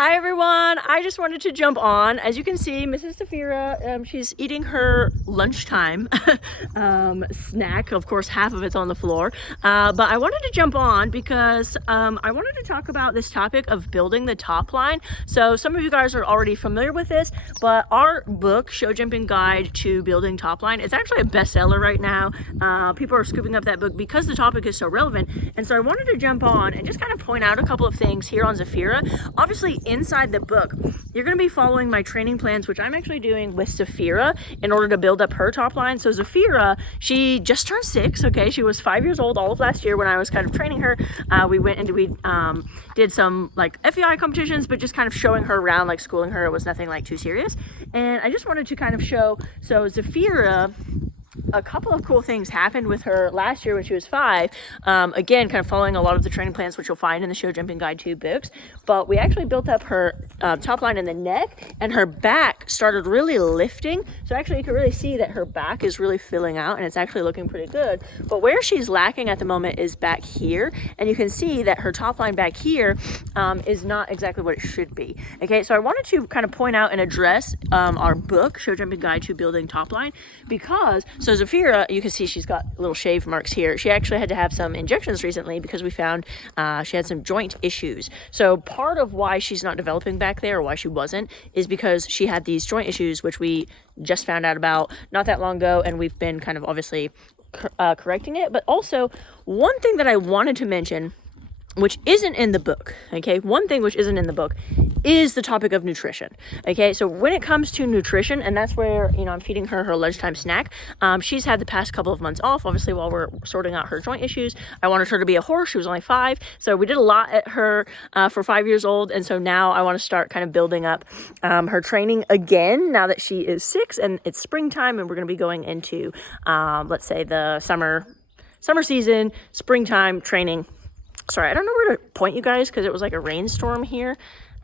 Hi everyone, I just wanted to jump on. As you can see, Mrs. Safira, she's eating her lunchtime snack. Of course, half of it's on the floor. But I wanted to jump on because I wanted to talk about this topic of building the top line. So some of you guys are already familiar with this, but our book, Show Jumping Guide to Building Top Line, it's actually a bestseller right now. People are scooping up that book because the topic is so relevant. And so I wanted to jump on and just kind of point out a couple of things here on Safira. Obviously, inside the book, you're going to be following my training plans, which I'm actually doing with Safira in order to build up her top line. So Safira, she just turned 6. Okay, she was 5 years old all of last year when I was kind of training her. We went and we did some like FEI competitions, but just kind of showing her around, like schooling her. It was nothing like too serious. And I just wanted to kind of show, so Safira, a couple of cool things happened with her last year when she was 5. Again, kind of following a lot of the training plans, which you'll find in the Show Jumping Guide 2 books. But we actually built up her top line in the neck, and her back started really lifting. So actually you can really see that her back is really filling out, and it's actually looking pretty good. But where she's lacking at the moment is back here. And you can see that her top line back here is not exactly what it should be. Okay, so I wanted to kind of point out and address our book, Show Jumping Guide to Building Top Line, because so Safira, you can see she's got little shave marks here. She actually had to have some injections recently because we found she had some joint issues. So part of why she's not developing back there, or why she wasn't, is because she had these joint issues, which we just found out about not that long ago, and we've been kind of obviously correcting it. But also, one thing that I wanted to mention, which isn't in the book, okay? One thing which isn't in the book is the topic of nutrition, okay? So when it comes to nutrition, and that's where, you know, I'm feeding her lunchtime snack. She's had the past couple of months off, obviously, while we're sorting out her joint issues. I wanted her to be a horse. She was only 5. So we did a lot at her for 5 years old. And so now I want to start kind of building up her training again, now that she is 6 and it's springtime and we're going to be going into, let's say, the summer season, springtime training. Sorry, I don't know where to point you guys because it was like a rainstorm here.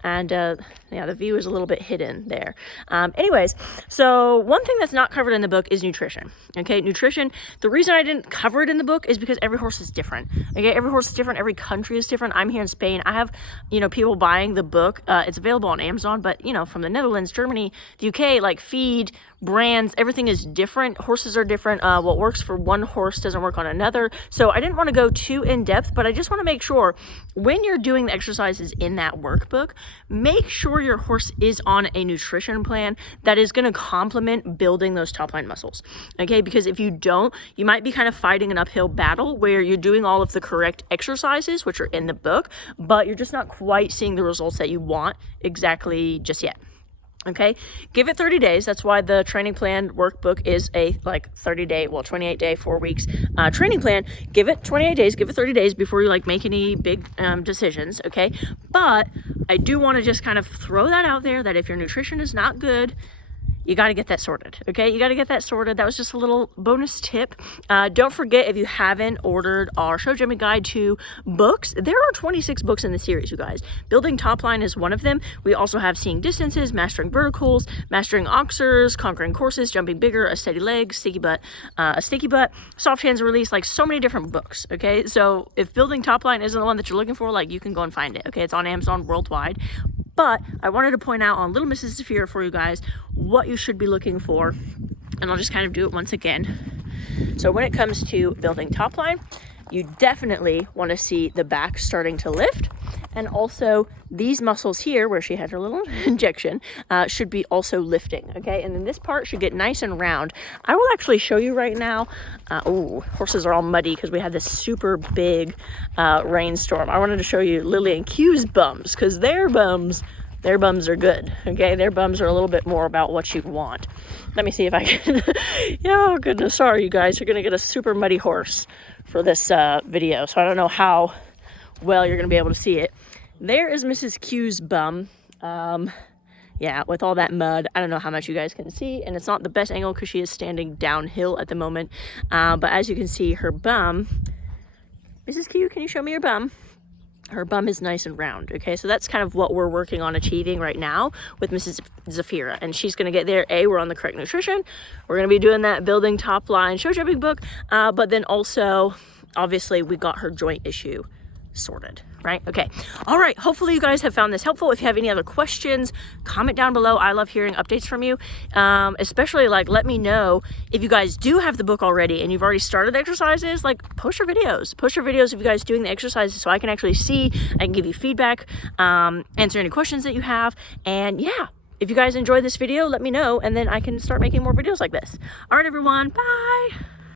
And yeah, the view is a little bit hidden there. Anyways, so one thing that's not covered in the book is nutrition. Okay, nutrition. The reason I didn't cover it in the book is because every horse is different. Okay, every horse is different. Every country is different. I'm here in Spain. I have, you know, people buying the book. It's available on Amazon, but, you know, from the Netherlands, Germany, the UK, like feed, brands, everything is different. Horses are different. What works for one horse doesn't work on another. So I didn't want to go too in depth, but I just want to make sure when you're doing the exercises in that workbook, make sure your horse is on a nutrition plan that is going to complement building those top line muscles. Okay, because if you don't, you might be kind of fighting an uphill battle where you're doing all of the correct exercises, which are in the book, but you're just not quite seeing the results that you want exactly just yet. Okay, give it 30 days. That's why the training plan workbook is a like 30-day, well, 28-day, 4 weeks training plan. Give it 28 days, give it 30 days before you like make any big decisions. Okay, but I do want to just kind of throw that out there that if your nutrition is not good, you got to get that sorted. Okay, you got to get that sorted. That was just a little bonus tip. Don't forget, if you haven't ordered our Show Jumping Guide to books, there are 26 books in the series, you guys. Building Top Line is one of them. We also have Seeing Distances, Mastering Verticals, Mastering Oxers, Conquering Courses, Jumping Bigger, A Steady Leg, Sticky Butt, Soft Hands Release, like so many different books. Okay, so if Building Top Line isn't the one that you're looking for, like you can go and find it. Okay, it's on Amazon worldwide. But I wanted to point out on Little Mrs. Safira for you guys what you should be looking for. And I'll just kind of do it once again. So when it comes to building top line, you definitely want to see the back starting to lift. And also these muscles here where she had her little injection should be also lifting. Okay, and then this part should get nice and round. I will actually show you right now. Oh, horses are all muddy because we had this super big rainstorm. I wanted to show you Lily and Q's bums because their bums are good. Okay, their bums are a little bit more about what you want. Let me see if I can. Oh goodness, sorry you guys, you're gonna get a super muddy horse for this video, so I don't know how well you're gonna be able to see it. There is Mrs. Q's bum. Yeah, with all that mud, I don't know how much you guys can see, and it's not the best angle because she is standing downhill at the moment. But as you can see, her bum, Mrs. Q, can you show me your bum? Her bum is nice and round. Okay, so that's kind of what we're working on achieving right now with Mrs. Safira, and she's going to get there. We're on the correct nutrition. We're going to be doing that Building Top Line Show Jumping book, but then also, obviously, we got her joint issue sorted. right? Okay. All right. Hopefully you guys have found this helpful. If you have any other questions, comment down below. I love hearing updates from you. Especially like, let me know if you guys do have the book already and you've already started the exercises, like post your videos. Post your videos of you guys doing the exercises so I can actually see, I can give you feedback, answer any questions that you have. And yeah, if you guys enjoyed this video, let me know and then I can start making more videos like this. All right, everyone. Bye.